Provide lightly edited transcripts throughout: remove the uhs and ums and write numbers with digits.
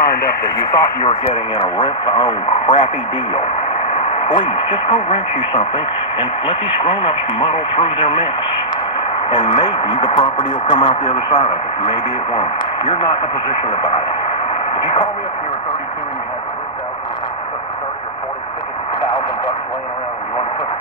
signed up that you thought you were getting in a rent-to-own crappy deal, please, just go rent you something and let these grown-ups muddle through their mess. And maybe the property will come out the other side of it. Maybe it won't. You're not in a position to buy it. If you call me up and you were 32 and you had $30,000 or $40,000, $50,000 laying around and you want to put it.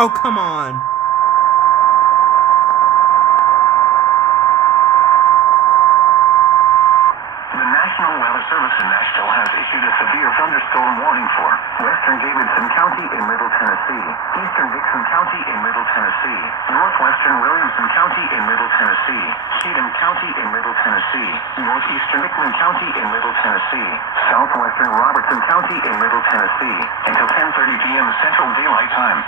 Oh, come on. The National Weather Service in Nashville has issued a severe thunderstorm warning for western Davidson County in Middle Tennessee, eastern Dixon County in Middle Tennessee, northwestern Williamson County in Middle Tennessee, Cheatham County in Middle Tennessee, northeastern Hickman County in Middle Tennessee, southwestern Robertson County in Middle Tennessee, until 10:30 p.m. Central Daylight Time.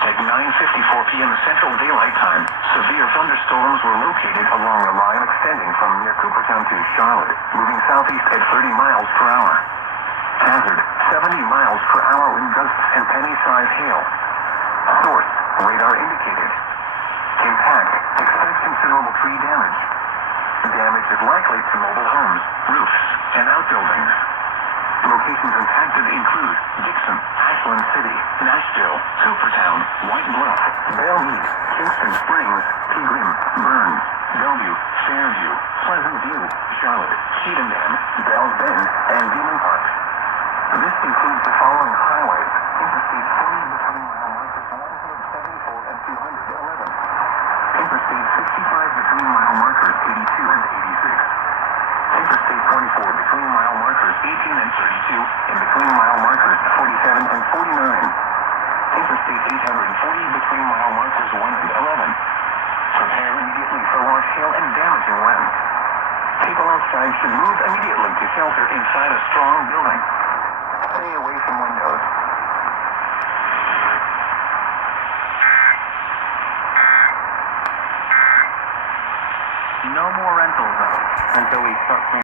At 9:54 p.m. Central Daylight Time, severe thunderstorms were located along the line extending from near Cooperstown to Charlotte, moving southeast at 30 miles per hour. Hazard, 70 miles per hour wind gusts and penny-sized hail. Source, radar indicated. Impact, expect considerable tree damage. Damage is likely to mobile homes, roofs, and outbuildings. Locations impacted include Dixon, Ashland City, Nashville, Cooperstown, White Bluff, Belmead, Kingston Springs, Pegram, Burns, Bellevue, Fairview, Pleasant View, Charlotte, Cheatham Dam, Bells Bend, and Demon Park. This includes the following highways: Interstate 40 between mile markers 174 and 211, Interstate 65 between mile markers 82 and 86. Interstate 24 between mile markers 18 and 32 and between mile markers 47 and 49. Interstate 840 between mile markers 1 and 11. Prepare immediately for large hail and damaging winds. People outside should move immediately to shelter inside a strong building. Stay away from windows. No more rentals, though, until we start cleaning.